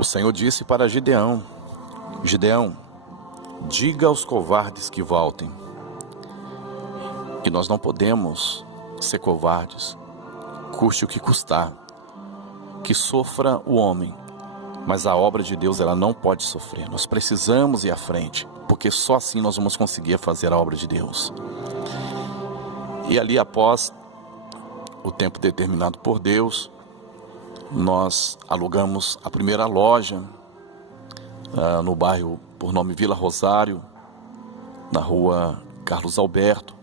O Senhor disse para Gideão: Gideão, diga aos covardes que voltem. E nós não podemos ser covardes, custe o que custar. Que sofra o homem, mas a obra de Deus ela não pode sofrer. Nós precisamos ir à frente, porque só assim nós vamos conseguir fazer a obra de Deus. E ali, após o tempo determinado por Deus, nós alugamos a primeira loja no bairro por nome Vila Rosário, na rua Carlos Alberto.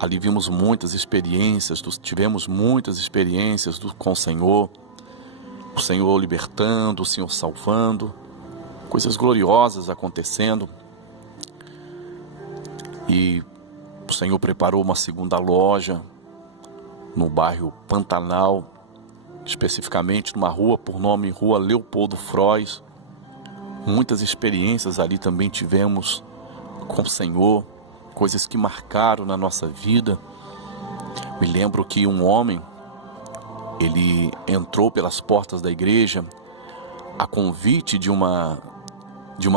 Ali vimos muitas experiências, tivemos muitas experiências com o Senhor libertando, o Senhor salvando, coisas gloriosas acontecendo. E o Senhor preparou uma segunda loja no bairro Pantanal, especificamente numa rua por nome Rua Leopoldo Frois. Muitas experiências ali também tivemos com o Senhor, coisas que marcaram na nossa vida. Me lembro que um homem, ele entrou pelas portas da igreja a convite de uma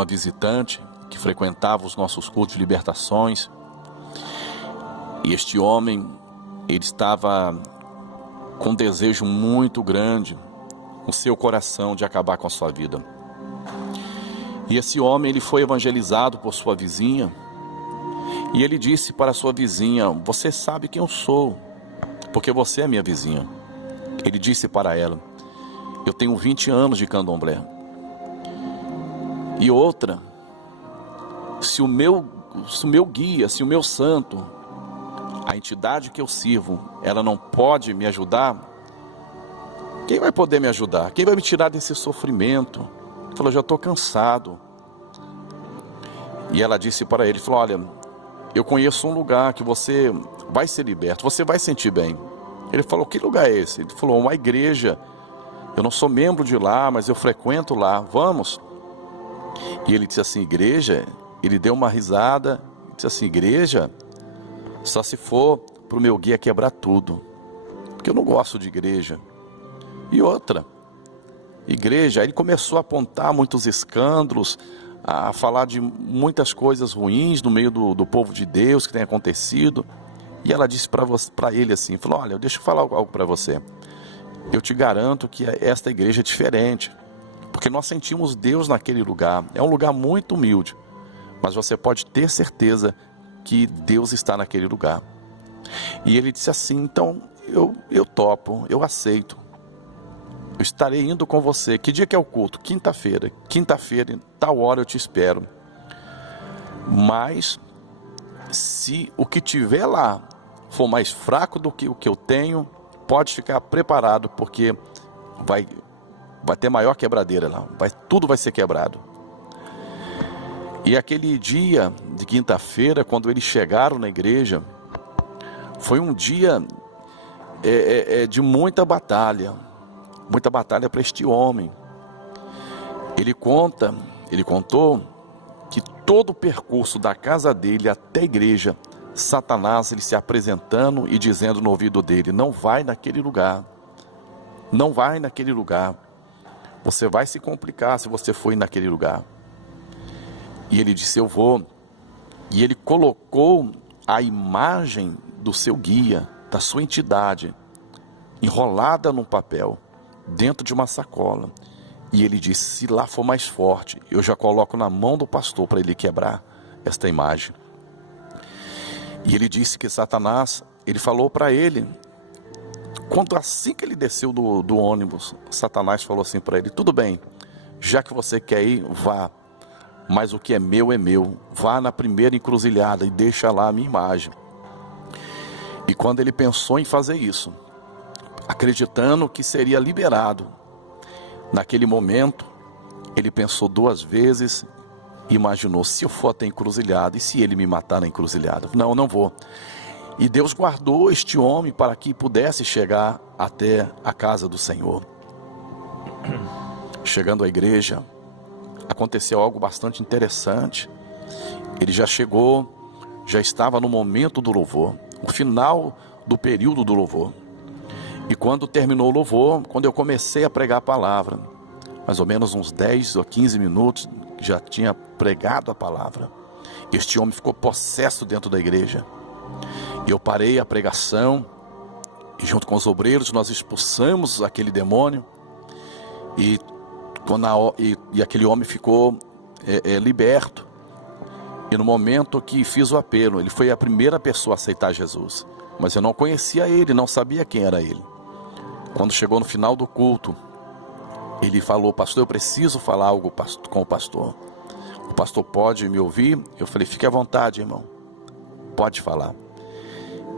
visitante que frequentava os nossos cultos de libertações. E este homem, ele estava com um desejo muito grande no seu coração de acabar com a sua vida. E esse homem, ele foi evangelizado por sua vizinha. E ele disse para sua vizinha: você sabe quem eu sou, porque você é minha vizinha. Ele disse para ela: eu tenho 20 anos de candomblé. E outra, se o meu guia, se o meu santo, a entidade que eu sirvo, ela não pode me ajudar, quem vai poder me ajudar? Quem vai me tirar desse sofrimento? Ele falou: já estou cansado. E ela disse para ele, falou: olha, eu conheço um lugar que você vai ser liberto, você vai sentir bem. Ele falou: que lugar é esse? Ele falou: uma igreja. Eu não sou membro de lá, mas eu frequento lá, vamos? E ele disse assim: igreja? Ele deu uma risada, disse assim: igreja? Só se for para o meu guia quebrar tudo, porque eu não gosto de igreja. E outra, igreja, aí ele começou a apontar muitos escândalos, a falar de muitas coisas ruins no meio do povo de Deus que tem acontecido. E ela disse para ele assim, falou: olha, deixa eu falar algo para você. Eu te garanto que esta igreja é diferente, porque nós sentimos Deus naquele lugar. É um lugar muito humilde, mas você pode ter certeza que Deus está naquele lugar. E ele disse assim: então eu topo, eu aceito. Eu estarei indo com você. Que dia que é o culto? Quinta-feira. Quinta-feira, em tal hora eu te espero. Mas se o que tiver lá for mais fraco do que o que eu tenho, pode ficar preparado, porque vai ter maior quebradeira lá. Tudo vai ser quebrado. E aquele dia de quinta-feira, quando eles chegaram na igreja, foi um dia de muita batalha para este homem. Ele contou que todo o percurso da casa dele até a igreja, Satanás ele se apresentando e dizendo no ouvido dele: não vai naquele lugar, não vai naquele lugar, você vai se complicar se você for naquele lugar. E ele disse: eu vou. E ele colocou a imagem do seu guia, da sua entidade, enrolada num papel, dentro de uma sacola. E ele disse: se lá for mais forte, eu já coloco na mão do pastor para ele quebrar esta imagem. E ele disse que Satanás, ele falou para ele, assim que ele desceu do ônibus, Satanás falou assim para ele: tudo bem, já que você quer ir, vá, mas o que é meu, vá na primeira encruzilhada e deixa lá a minha imagem. E quando ele pensou em fazer isso, acreditando que seria liberado, naquele momento, ele pensou duas vezes e imaginou: se eu for até a encruzilhada, e se ele me matar na encruzilhada? Não vou. E Deus guardou este homem para que pudesse chegar até a casa do Senhor. Chegando à igreja, aconteceu algo bastante interessante. Ele já chegou, já estava no momento do louvor, o final do período do louvor. E quando terminou o louvor, quando eu comecei a pregar a palavra, mais ou menos uns 10 ou 15 minutos, já tinha pregado a palavra. Este homem ficou possesso dentro da igreja. E eu parei a pregação, e junto com os obreiros nós expulsamos aquele demônio, e aquele homem ficou liberto. E no momento que fiz o apelo, ele foi a primeira pessoa a aceitar Jesus, mas eu não conhecia ele, não sabia quem era ele. Quando chegou no final do culto, ele falou: pastor, eu preciso falar algo com o pastor. O pastor pode me ouvir? Eu falei: fique à vontade, irmão, pode falar.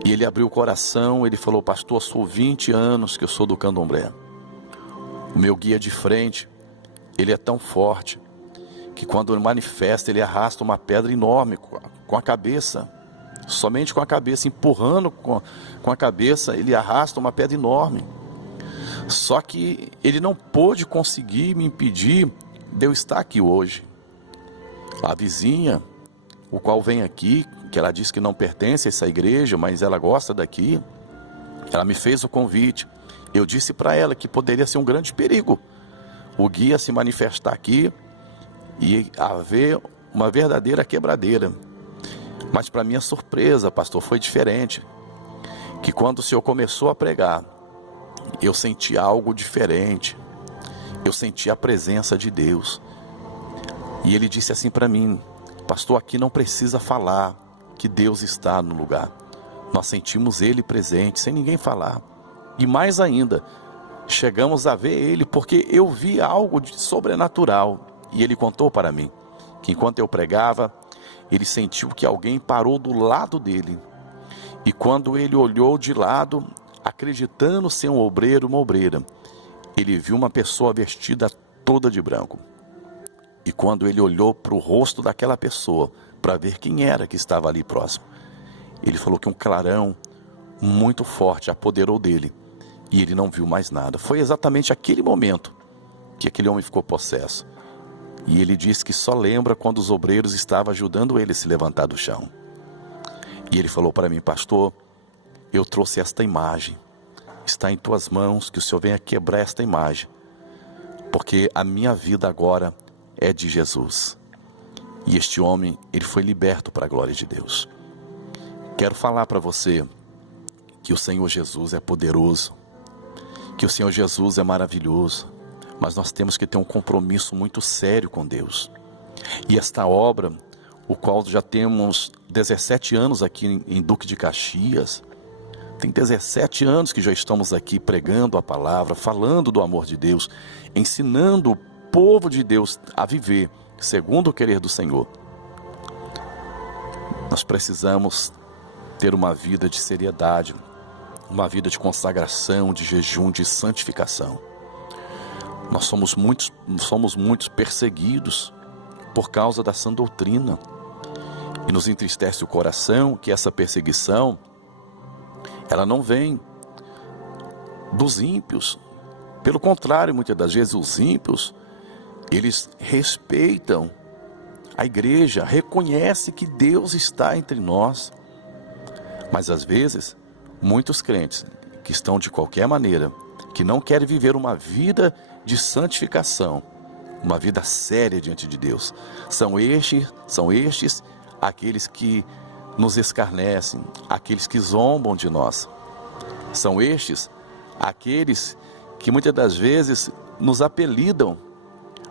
E ele abriu o coração, ele falou: pastor, sou 20 anos que eu sou do candomblé. O meu guia de frente, ele é tão forte, que quando ele manifesta, ele arrasta uma pedra enorme com a cabeça, somente com a cabeça, empurrando com a cabeça, ele arrasta uma pedra enorme. Só que ele não pôde conseguir me impedir de eu estar aqui hoje. A vizinha, o qual vem aqui, que ela diz que não pertence a essa igreja, mas ela gosta daqui, ela me fez o convite. Eu disse para ela que poderia ser um grande perigo o guia se manifestar aqui e haver uma verdadeira quebradeira. Mas para minha surpresa, pastor, foi diferente. Que quando o senhor começou a pregar, eu senti algo diferente. Eu senti a presença de Deus. E ele disse assim para mim: pastor, aqui não precisa falar que Deus está no lugar. Nós sentimos Ele presente, sem ninguém falar. E mais ainda, chegamos a ver Ele, porque eu vi algo de sobrenatural. E ele contou para mim que enquanto eu pregava, ele sentiu que alguém parou do lado dele. E quando ele olhou de lado, acreditando ser um obreiro, uma obreira, ele viu uma pessoa vestida toda de branco. E quando ele olhou para o rosto daquela pessoa, para ver quem era que estava ali próximo, ele falou que um clarão muito forte apoderou dele, e ele não viu mais nada. Foi exatamente aquele momento que aquele homem ficou possesso. E ele disse que só lembra quando os obreiros estavam ajudando ele a se levantar do chão. E ele falou para mim: pastor, eu trouxe esta imagem, está em tuas mãos, que o Senhor venha quebrar esta imagem, porque a minha vida agora é de Jesus. E este homem, ele foi liberto para a glória de Deus. Quero falar para você que o Senhor Jesus é poderoso, que o Senhor Jesus é maravilhoso, mas nós temos que ter um compromisso muito sério com Deus. E esta obra, o qual já temos 17 anos aqui em Duque de Caxias, tem 17 anos que já estamos aqui pregando a palavra, falando do amor de Deus, ensinando o povo de Deus a viver segundo o querer do Senhor. Nós precisamos ter uma vida de seriedade, uma vida de consagração, de jejum, de santificação. Nós somos muitos perseguidos por causa da sã doutrina. E nos entristece o coração que essa perseguição, ela não vem dos ímpios. Pelo contrário, muitas das vezes os ímpios, eles respeitam a igreja, reconhecem que Deus está entre nós. Mas às vezes, muitos crentes que estão de qualquer maneira, que não querem viver uma vida de santificação, uma vida séria diante de Deus, são estes aqueles que nos escarnecem, aqueles que zombam de nós. São estes aqueles que muitas das vezes nos apelidam,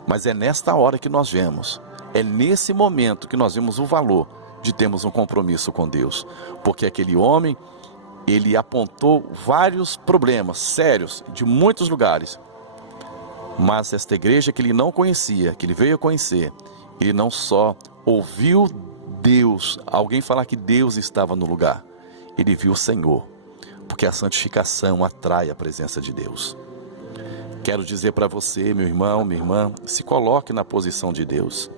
mas é nesta hora que nós vemos, é nesse momento que nós vemos o valor de termos um compromisso com Deus, porque aquele homem, ele apontou vários problemas sérios de muitos lugares, mas esta igreja que ele não conhecia, que ele veio a conhecer, ele não só ouviu Deus, alguém falar que Deus estava no lugar, ele viu o Senhor, porque a santificação atrai a presença de Deus. Quero dizer para você, meu irmão, minha irmã, se coloque na posição de Deus,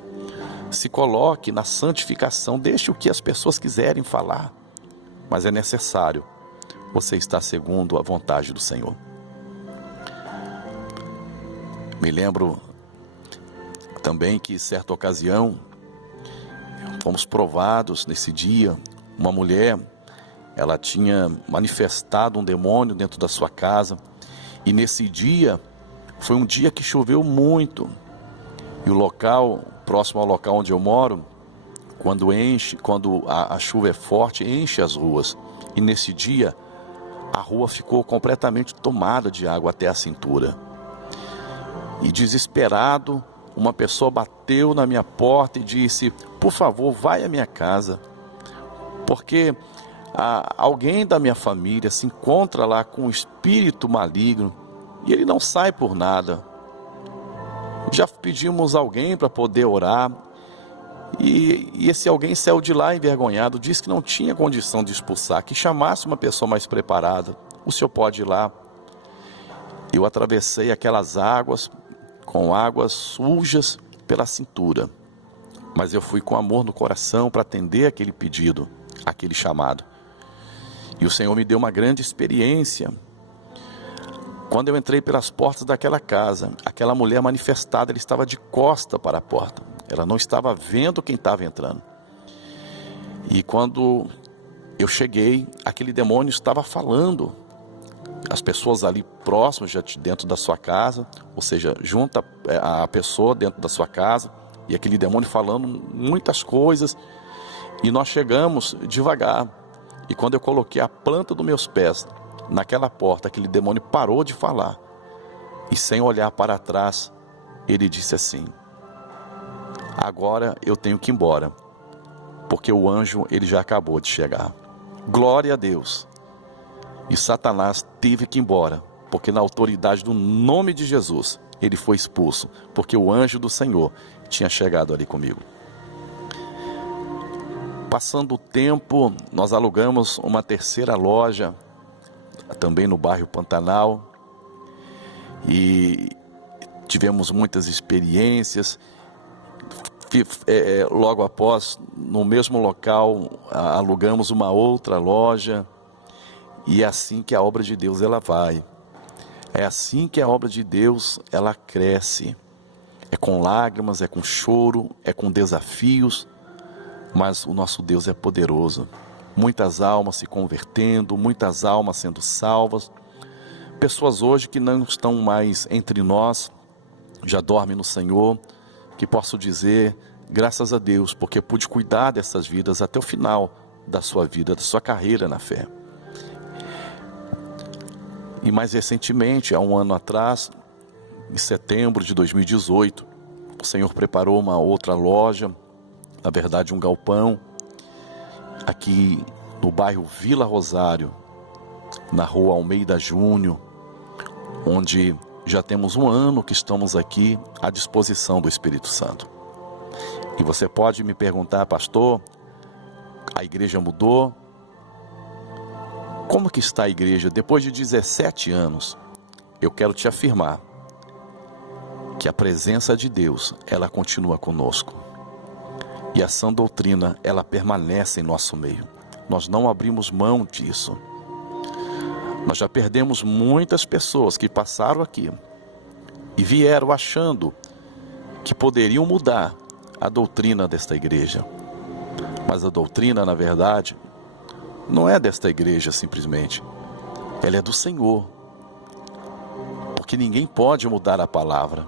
se coloque na santificação, deixe o que as pessoas quiserem falar, mas é necessário você estar segundo a vontade do Senhor. Me lembro também que, certa ocasião, fomos provados nesse dia. Uma mulher, ela tinha manifestado um demônio dentro da sua casa, e nesse dia, Foi um dia que choveu muito. E o local, próximo ao local onde eu moro, quando a chuva é forte, enche as ruas. E nesse dia, a rua ficou completamente tomada de água até a cintura. E desesperado, uma pessoa bateu na minha porta e disse: por favor, vai à minha casa, porque alguém da minha família se encontra lá com um espírito maligno e ele não sai por nada. Já pedimos alguém para poder orar e esse alguém saiu de lá envergonhado, disse que não tinha condição de expulsar, que chamasse uma pessoa mais preparada. O senhor pode ir lá? Eu atravessei aquelas águas, com águas sujas pela cintura, mas eu fui com amor no coração para atender aquele pedido, aquele chamado. E o Senhor me deu uma grande experiência. Quando eu entrei pelas portas daquela casa, aquela mulher manifestada, ela estava de costa para a porta. Ela não estava vendo quem estava entrando. E quando eu cheguei, aquele demônio estava falando. As pessoas ali próximas, já dentro da sua casa, ou seja, junta a pessoa dentro da sua casa, e aquele demônio falando muitas coisas. E nós chegamos devagar. E quando eu coloquei a planta dos meus pés naquela porta, aquele demônio parou de falar. E sem olhar para trás, ele disse assim: agora eu tenho que ir embora, porque o anjo ele já acabou de chegar. Glória a Deus. E Satanás teve que ir embora, porque na autoridade do nome de Jesus, ele foi expulso, porque o anjo do Senhor tinha chegado ali comigo. Passando o tempo, nós alugamos uma terceira loja, também no bairro Pantanal, e tivemos muitas experiências. Logo após, no mesmo local, alugamos uma outra loja, e é assim que a obra de Deus ela vai. É assim que a obra de Deus ela cresce. É com lágrimas, é com choro, é com desafios, mas o nosso Deus é poderoso. Muitas almas se convertendo, muitas almas sendo salvas. Pessoas hoje que não estão mais entre nós, já dormem no Senhor, que posso dizer, graças a Deus, porque pude cuidar dessas vidas até o final da sua vida, da sua carreira na fé. E mais recentemente, há um ano atrás, em setembro de 2018, o Senhor preparou uma outra loja, na verdade um galpão, aqui no bairro Vila Rosário, na rua Almeida Júnior, onde já temos um ano que estamos aqui à disposição do Espírito Santo. E você pode me perguntar: pastor, a igreja mudou? Como que está a igreja depois de 17 anos? Eu quero te afirmar que a presença de Deus, ela continua conosco. E a sã doutrina, ela permanece em nosso meio. Nós não abrimos mão disso. Nós já perdemos muitas pessoas que passaram aqui e vieram achando que poderiam mudar a doutrina desta igreja. Mas a doutrina, na verdade, não é desta igreja simplesmente. Ela é do Senhor. Porque ninguém pode mudar a palavra.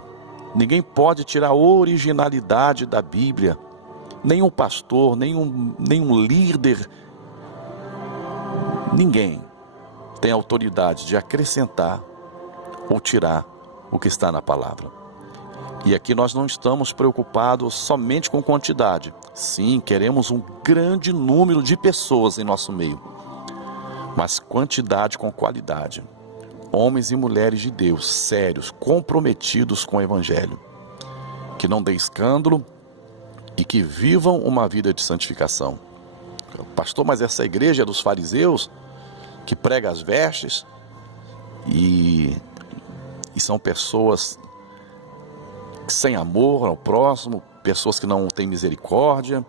Ninguém pode tirar a originalidade da Bíblia. Nenhum pastor, nenhum líder. Ninguém tem autoridade de acrescentar ou tirar o que está na palavra. E aqui nós não estamos preocupados somente com quantidade. Sim, queremos um grande número de pessoas em nosso meio, mas quantidade com qualidade. Homens e mulheres de Deus, sérios, comprometidos com o Evangelho, que não dêem escândalo e que vivam uma vida de santificação. Pastor, mas essa igreja é dos fariseus, que prega as vestes, e são pessoas sem amor ao próximo, pessoas que não têm misericórdia,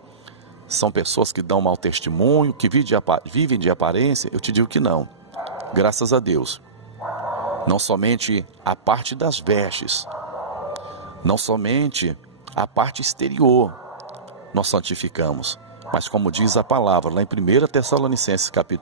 são pessoas que dão mau testemunho, que vivem de aparência. Eu te digo que não. Graças a Deus. Não somente a parte das vestes, não somente a parte exterior nós santificamos, mas como diz a palavra lá em 1 Tessalonicenses capítulo